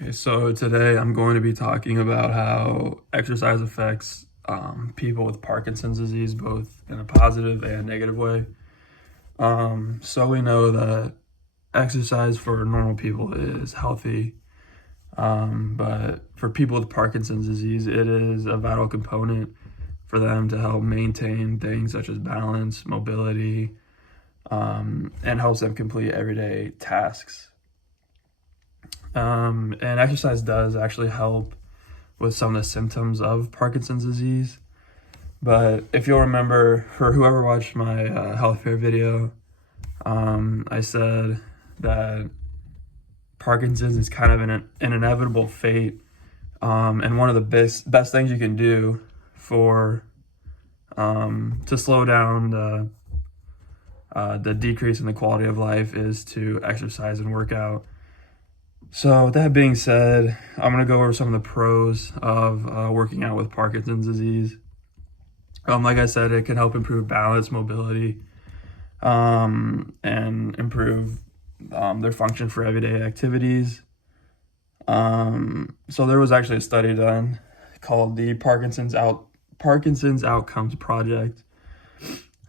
Okay, so today I'm going to be talking about how exercise affects people with Parkinson's disease, both in a positive and negative way. So we know that exercise for normal people is healthy, but for people with Parkinson's disease, it is a vital component for them to help maintain things such as balance, mobility, and helps them complete everyday tasks. And exercise does actually help with some of the symptoms of Parkinson's disease. But if you'll remember, for whoever watched my healthcare video, I said that Parkinson's is kind of an inevitable fate, and one of the best things you can do for to slow down the decrease in the quality of life is to exercise and work out. So with that being said, I'm going to go over some of the pros of working out with Parkinson's disease. Like I said, it can help improve balance, mobility, and improve their function for everyday activities. So there was actually a study done called the Parkinson's Outcomes Project.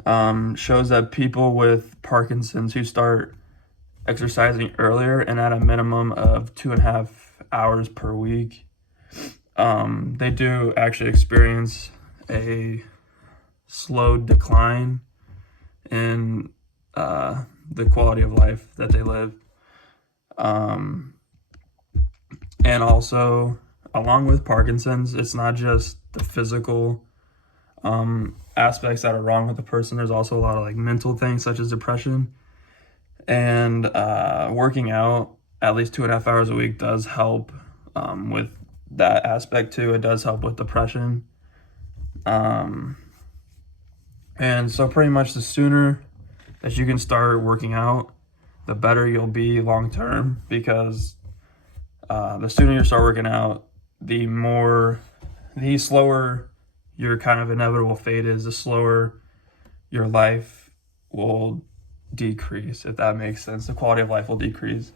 Shows that people with Parkinson's who start exercising earlier and at a minimum of 2.5 hours per week, they do actually experience a slow decline in the quality of life that they live. And also, along with Parkinson's, it's not just the physical aspects that are wrong with the person. There's also a lot of like mental things such as depression. And working out at least 2.5 hours a week does help with that aspect too. It does help with depression. And so pretty much the sooner that you can start working out, the better you'll be long term, because the sooner you start working out, the slower your kind of inevitable fate is, the slower your life will decrease, if that makes sense. The quality of life will decrease.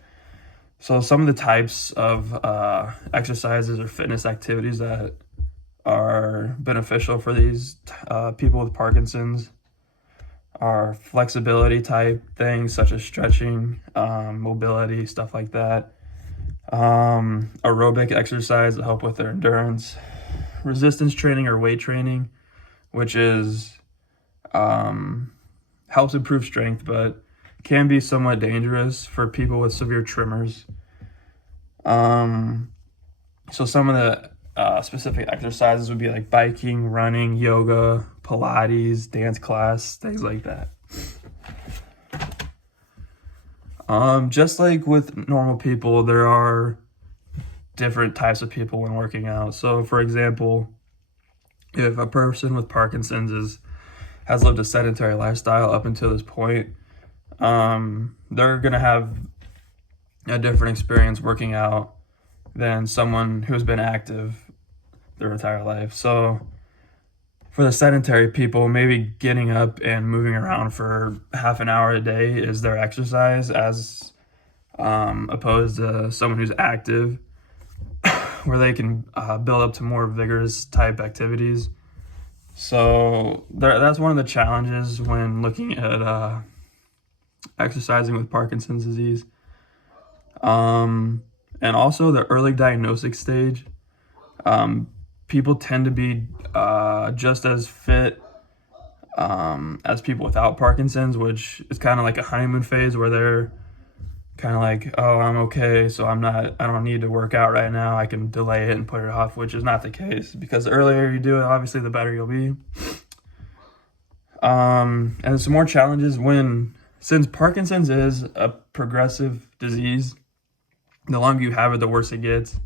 So some of the types of exercises or fitness activities that are beneficial for these people with Parkinson's are flexibility type things such as stretching, mobility, stuff like that. Aerobic exercise to help with their endurance. Resistance training or weight training, which is helps improve strength, but can be somewhat dangerous for people with severe tremors. So some of the specific exercises would be like biking, running, yoga, Pilates, dance class, things like that. Just like with normal people, there are different types of people when working out. So for example, if a person with Parkinson's has lived a sedentary lifestyle up until this point, they're going to have a different experience working out than someone who's been active their entire life. So for the sedentary people, maybe getting up and moving around for half an hour a day is their exercise, as opposed to someone who's active, where they can build up to more vigorous type activities. So that's one of the challenges when looking at exercising with Parkinson's disease. And also the early diagnostic stage. People tend to be just as fit as people without Parkinson's, which is kind of like a honeymoon phase where they're kind of like, oh, I'm okay, so I don't need to work out right now. I can delay it and put it off, which is not the case, because the earlier you do it, obviously the better you'll be. And some more challenges since Parkinson's is a progressive disease, the longer you have it, the worse it gets.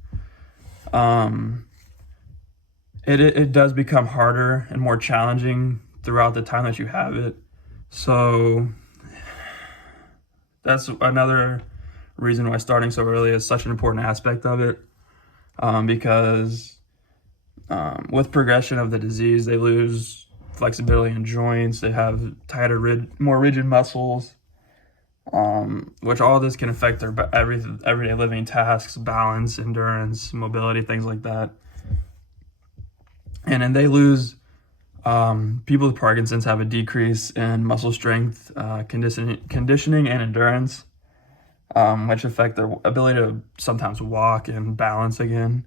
It does become harder and more challenging throughout the time that you have it. So that's another reason why starting so early is such an important aspect of it, because with progression of the disease, they lose flexibility in joints, they have tighter, more rigid muscles, which all this can affect their everyday living tasks, balance, endurance, mobility, things like that. And then they lose, people with Parkinson's have a decrease in muscle strength, conditioning, and endurance, which affect their ability to sometimes walk and balance again.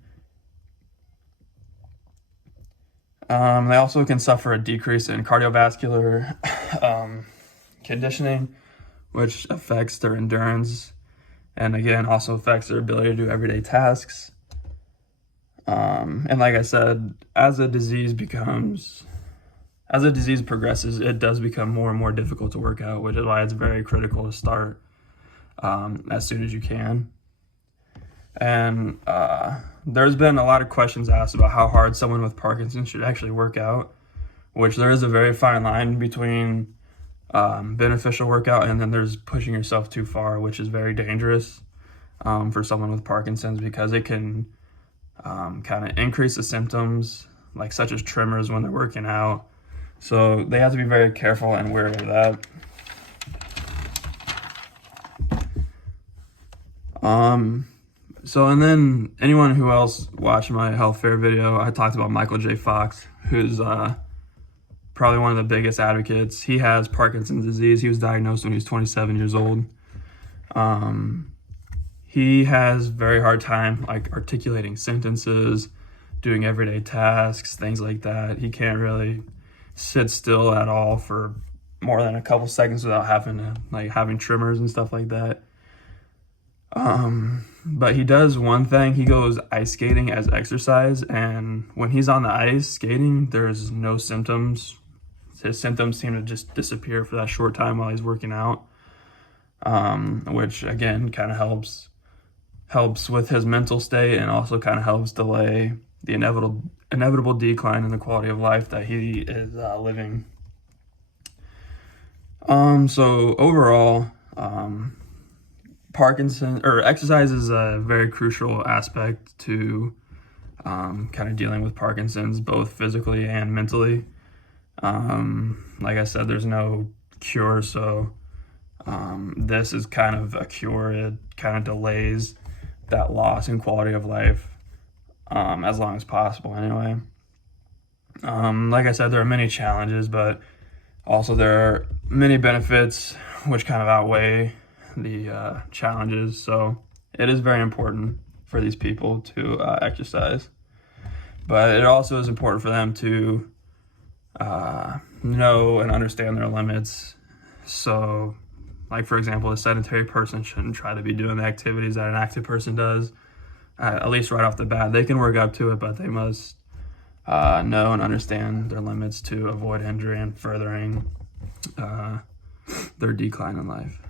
They also can suffer a decrease in cardiovascular conditioning, which affects their endurance, and again also affects their ability to do everyday tasks. And like I said, as a disease progresses, it does become more and more difficult to work out, which is why it's very critical to start as soon as you can. And there's been a lot of questions asked about how hard someone with Parkinson's should actually work out, which there is a very fine line between beneficial workout and then there's pushing yourself too far, which is very dangerous for someone with Parkinson's, because it can kind of increase the symptoms, like such as tremors when they're working out. So they have to be very careful and wary of that. And then anyone who else watched my health fair video, I talked about Michael J. Fox, who's probably one of the biggest advocates. He has Parkinson's disease. He was diagnosed when he was 27 years old. He has very hard time like articulating sentences, doing everyday tasks, things like that. He can't really sit still at all for more than a couple seconds without having tremors and stuff like that. But he does one thing. He goes ice skating as exercise, and when he's on the ice skating, there's no symptoms. His symptoms seem to just disappear for that short time while he's working out, which again kind of helps with his mental state, and also kind of helps delay the inevitable decline in the quality of life that he is living. So overall, exercise is a very crucial aspect to kind of dealing with Parkinson's, both physically and mentally. Like I said, there's no cure, so this is kind of a cure. It kind of delays that loss in quality of life as long as possible anyway. Like I said, there are many challenges, but also there are many benefits which kind of outweigh the challenges. So it is very important for these people to exercise, but it also is important for them to know and understand their limits. So like, for example, a sedentary person shouldn't try to be doing the activities that an active person does, at least right off the bat. They can work up to it, but they must know and understand their limits to avoid injury and furthering their decline in life.